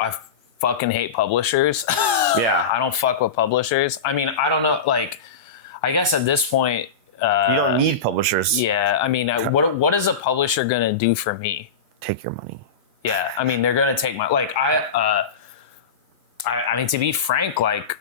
I fucking hate publishers. Yeah. I don't fuck with publishers. I mean, I don't know. Like, I guess at this point, you don't need publishers. yeah. I mean, what is a publisher gonna do for me? Take your money. Yeah. I mean, they're gonna take my like. I mean, to be frank, like,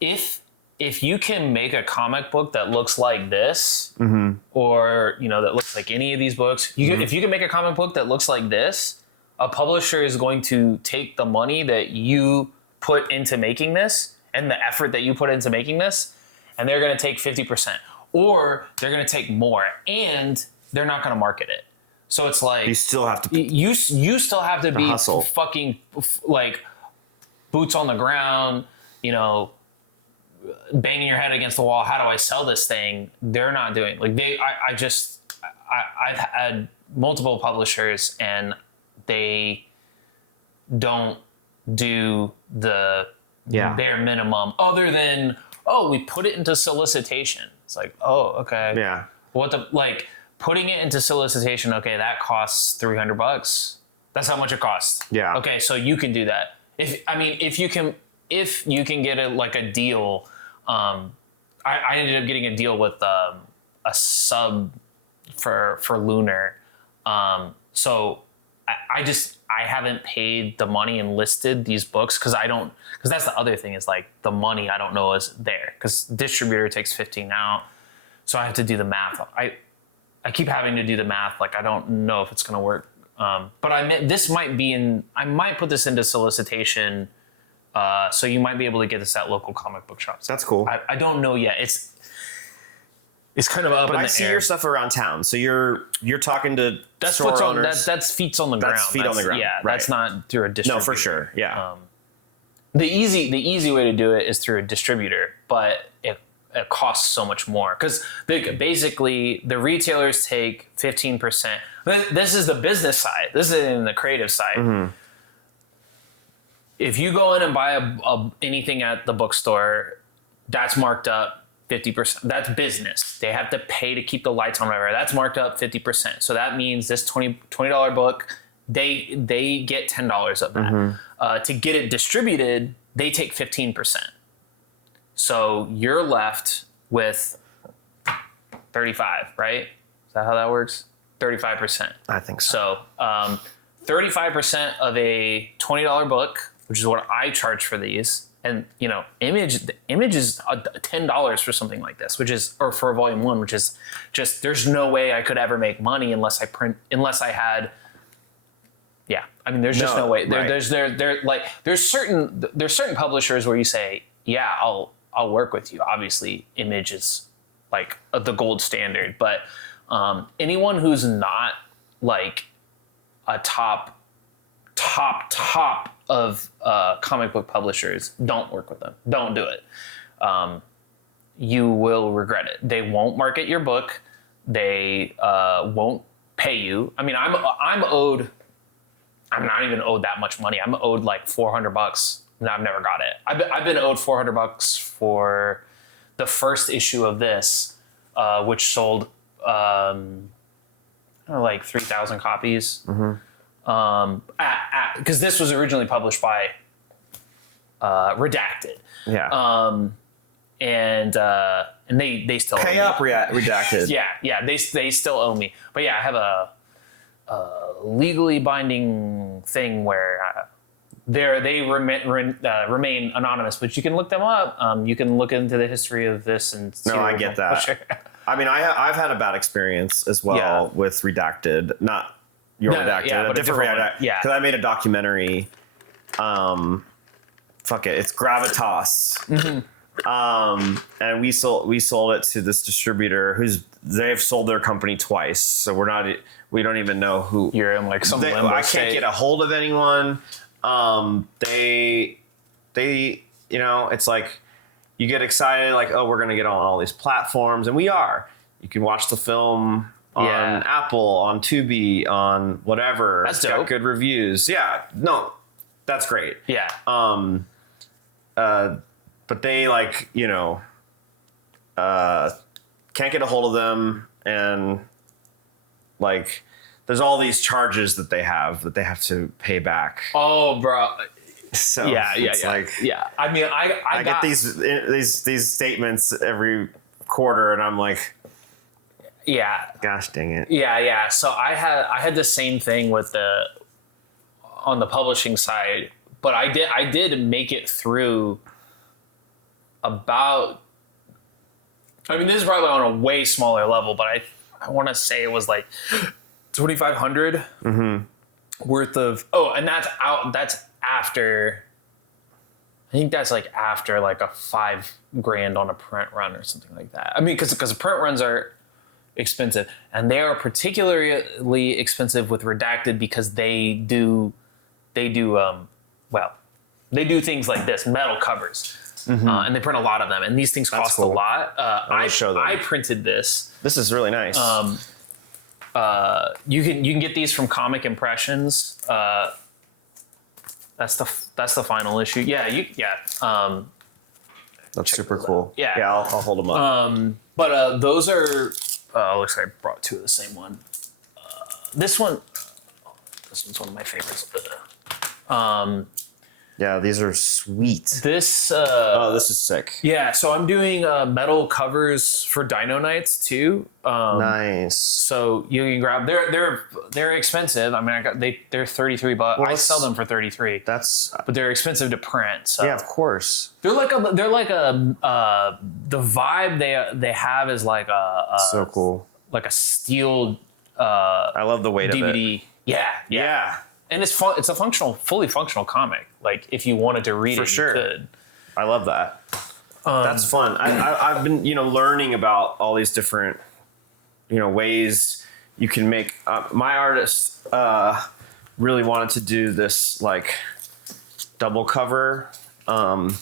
if you can make a comic book that looks like this, or that looks like any of these books, if you can make a comic book that looks like this, a publisher is going to take the money that you put into making this and the effort that you put into making this, and they're going to take 50%, or they're going to take more, and they're not going to market it. So it's like you still have to. You still have to be hustle. fucking like boots on the ground, banging your head against the wall. How do I sell this thing? They're not doing like I've had multiple publishers and they don't do the bare minimum other than, we put it into solicitation. It's like, okay. Yeah. Putting it into solicitation. Okay. That costs $300. That's how much it costs. Yeah. Okay. So you can do that. If you can get a deal, I ended up getting a deal with a sub for Lunar. So I haven't paid the money and listed these books because that's the other thing is like the money I don't know is there because distributor takes 15 out. So I have to do the math. I keep having to do the math. Like I don't know if it's going to work. But I might put this into solicitation. So you might be able to get this at local comic book shops. That's cool. I don't know yet. It's kind of up in the air. But I see your stuff around town. So you're talking to store owners. That's feet on the ground. That's feet on the ground. Yeah, right. That's not through a distributor. No, for sure. Yeah. The easy way to do it is through a distributor, but it costs so much more because basically the retailers take 15%. This is the business side. This isn't even the creative side. Mm-hmm. If you go in and buy anything at the bookstore, that's marked up 50%. That's business. They have to pay to keep the lights on, whatever. That's marked up 50%. So that means this $20 book, they get $10 of that. Mm-hmm. To get it distributed, they take 15%. So you're left with 35, right? Is that how that works? 35%. I think so. So 35% of a $20 book, which is what I charge for these. And, image is $10 for something like this, or for volume 1, which is just, there's no way I could ever make money unless I had, there's just no way. Right. There's certain publishers where you say, I'll work with you. Obviously, image is like the gold standard, but anyone who's not like a top of comic book publishers, don't work with them. Don't do it. You will regret it. They won't market your book. They won't pay you. I mean, I'm not even owed that much money. I'm owed like $400. And I've never got it. I've been owed $400 for the first issue of this, which sold like 3,000 copies. Mm-hmm. Because this was originally published by Redacted. Yeah. And they still pay up Redacted. yeah. They still owe me. But yeah, I have a legally binding thing where they remain anonymous, but you can look them up. You can look into the history of this and see. No, I get that. Sure. I mean, I've had a bad experience as well with Redacted. Not your Redacted, a different Redacted. Yeah, because I made a documentary. Fuck it, it's Gravitas. Mm-hmm. And we sold it to this distributor they've sold their company twice, so we don't even know who. You're in like some limbo I state. can't get a hold of anyone. They it's like you get excited like, oh, we're gonna get on all these platforms, and we are. You can watch the film on Apple, on Tubi, on whatever. That's it's dope. got good reviews. Yeah, no, that's great. Yeah. But they can't get a hold of them, and like there's all these charges that they have to pay back. Oh, bro. So Yeah. I mean, I get these statements every quarter, and I'm like, yeah, gosh dang it. Yeah. So I had the same thing on the publishing side, but I did make it through about. I mean, this is probably on a way smaller level, but I want to say it was like 2,500 worth of. Oh, and that's out. That's after. I think that's like after like a $5,000 on a print run or something like that. I mean, because print runs are expensive, and they are particularly expensive with redacted because they do things like this, metal covers. And they print a lot of them, and these things cost cool. a lot. I printed this. This is really nice. You can get these from Comic Impressions. That's the final issue. That's super cool. Yeah. I'll hold them up. But those are. Looks like I brought two of the same one. This one's one of my favorites. Yeah, these are sweet. This this is sick. Yeah, so I'm doing metal covers for Dino Nights too. Nice. So you can grab. They're expensive. I mean, they're $33. Well, I sell them for $33. But they're expensive to print. So yeah, of course. they're like the vibe they have is like a so cool. Like a steel. I love the weight DVD. of it. Yeah. And it's fun. It's a fully functional comic. Like if you wanted to read it, sure. you could. I love that. That's fun. I've been learning about all these different ways you can make. My artist really wanted to do this like double cover. So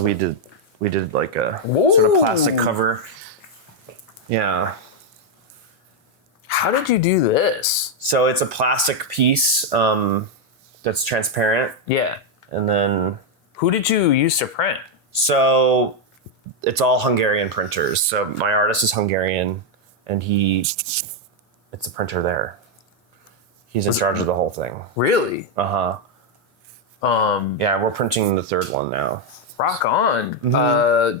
we did like a sort of plastic cover. Yeah. How did you do this? So it's a plastic piece that's transparent. Yeah. And then... Who did you use to print? So it's all Hungarian printers. So my artist is Hungarian, and it's a printer there. He's in charge of the whole thing. Really? Yeah, we're printing the third one now. Rock on. Mm-hmm.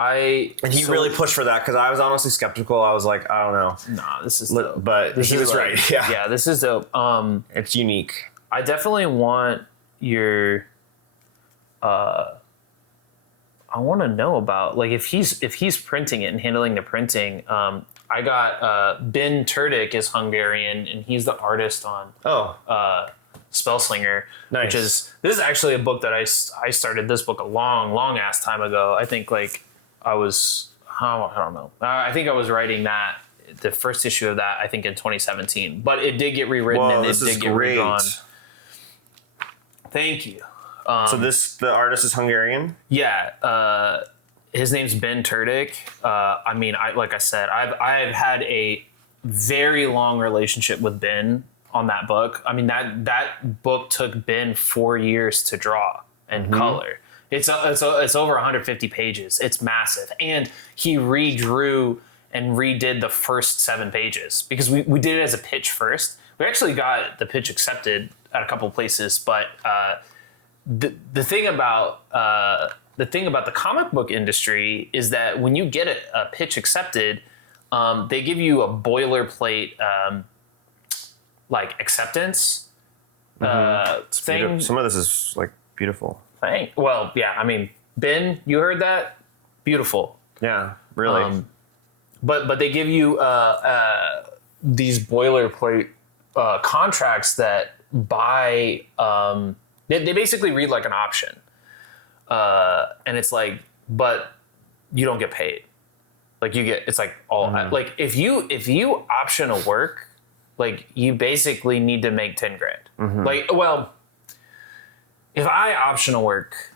And he really pushed for that because I was honestly skeptical. I was like, I don't know. Nah, this is dope. But he was right. Yeah. Yeah, this is dope. It's unique. I definitely want your I want to know about like if he's printing it and handling the printing. I got Ben Turdik is Hungarian and he's the artist on Spellslinger, nice. This is actually a book that I started this book a long ass time ago. I think like I don't know. I think I was writing the first issue of that, I think in 2017, but it did get rewritten and it did get redrawn. Thank you. So the artist is Hungarian? Yeah. His name's Ben Turdik. I mean, like I said, I've had a very long relationship with Ben on that book. I mean, that book took Ben 4 years to draw and color. It's over 150 pages. It's massive. And he redrew and redid the first 7 pages because we did it as a pitch first. We actually got the pitch accepted at a couple places, but the thing about the comic book industry is that when you get a pitch accepted, they give you a boilerplate like acceptance thing. Some of this is like beautiful. Well, yeah. I mean, Ben, you heard that? Beautiful. Yeah, really. But they give you these boilerplate contracts that buy. They basically read like an option, and it's like, but you don't get paid. Like it's like all like if you option a work, like you basically need to make 10 grand. Like, well, if I option a work,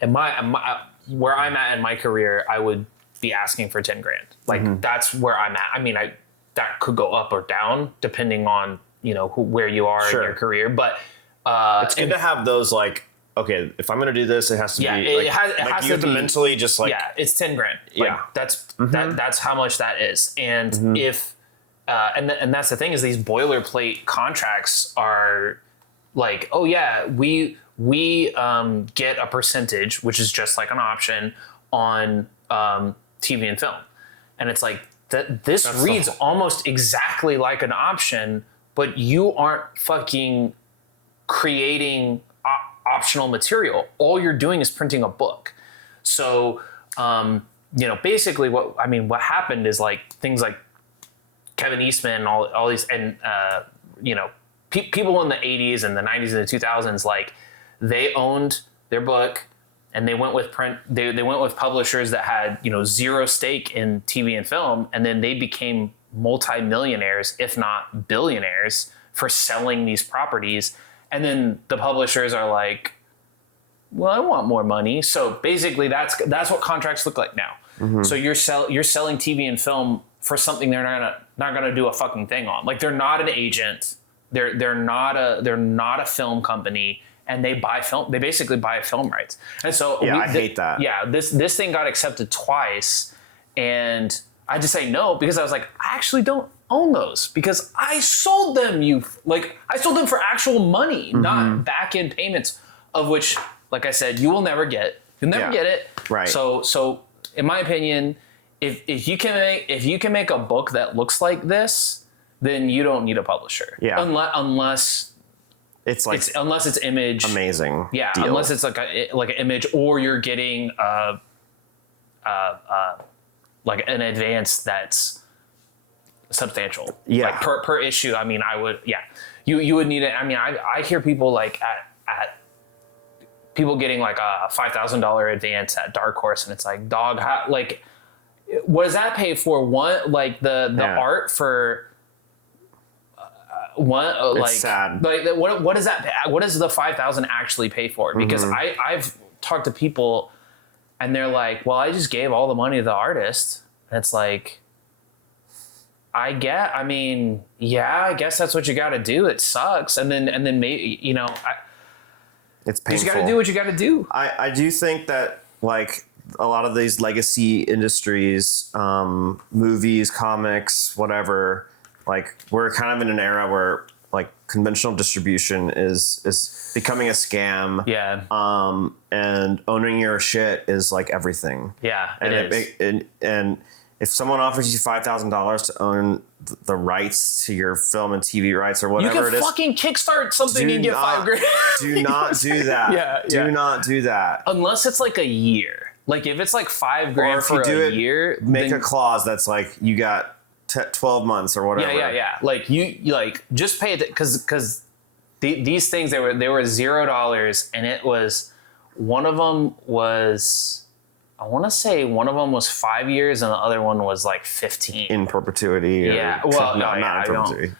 where I'm at in my career, I would be asking for 10 grand. Like that's where I'm at. I mean, that could go up or down depending on where you are in your career, but it's good to have those like, okay, if I'm going to do this, it has to be like, you have to mentally just like, it's 10 grand. Like, that's how much that is. And and that's the thing is these boilerplate contracts are like, oh yeah, we get a percentage, which is just like an option on TV and film, and it's like this reads almost exactly like an option, but you aren't fucking creating optional material. All you're doing is printing a book. So, basically what happened is like things like Kevin Eastman and all these, and, people in the 80s and the 90s and the 2000s, like they owned their book and they went with print. They went with publishers that had, zero stake in TV and film. And then they became multimillionaires, if not billionaires, for selling these properties. And then the publishers are like, well, I want more money. So basically that's what contracts look like now. Mm-hmm. So you're selling TV and film for something they're not gonna do a fucking thing on. Like they're not an agent. They're not a film company, and they basically buy film rights. And so I hate that. Yeah, this thing got accepted twice, and I just say no because I was like, I actually don't own those because I sold them. I sold them for actual money, mm-hmm. not back end payments, of which, like I said, you will never get. You'll never get it. Right. So in my opinion, if you can make a book that looks like this, then you don't need a publisher. Yeah. Unless it's image. Amazing. Yeah. Deal. Unless it's like an image, or you're getting like an advance that's substantial. Yeah. Like per issue. I mean, I would. Yeah. You would need it. I mean, I hear people like at people getting like a $5,000 advance at Dark Horse, and it's like, dog, what does that pay for? One, like the art for one, it's sad. Like what does that pay? What does the 5,000 actually pay for? Because mm-hmm. I've talked to people, and they're like, well, I just gave all the money to the artist. And it's like, I guess that's what you got to do. It sucks, and then maybe it's painful. You got to do what you got to do. I do think that like a lot of these legacy industries, movies, comics, whatever, like we're kind of in an era where like conventional distribution is becoming a scam. Yeah. And owning your shit is like everything. Yeah. And if someone offers you $5,000 to own the rights to your film and TV rights or whatever it is, you can fucking kickstart something and get $5,000. Do not do that. Yeah. Do not do that. Unless it's like a year. Like if it's like $5,000 for a year, make a clause that's like you got 12 months or whatever. Yeah. Like you like just pay it because these things they were $0, and it was one of them was. I want to say one of them was 5 years and the other one was like 15 in perpetuity. Yeah. Well, not in perpetuity.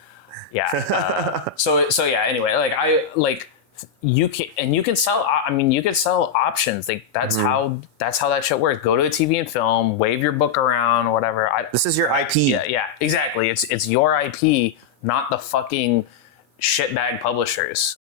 Yeah. So yeah. Anyway, you can sell. I mean, you could sell options. Like that's mm-hmm. how that shit works. Go to a TV and film, wave your book around, or whatever. This is your IP. Yeah. Exactly. It's your IP, not the fucking shitbag publishers.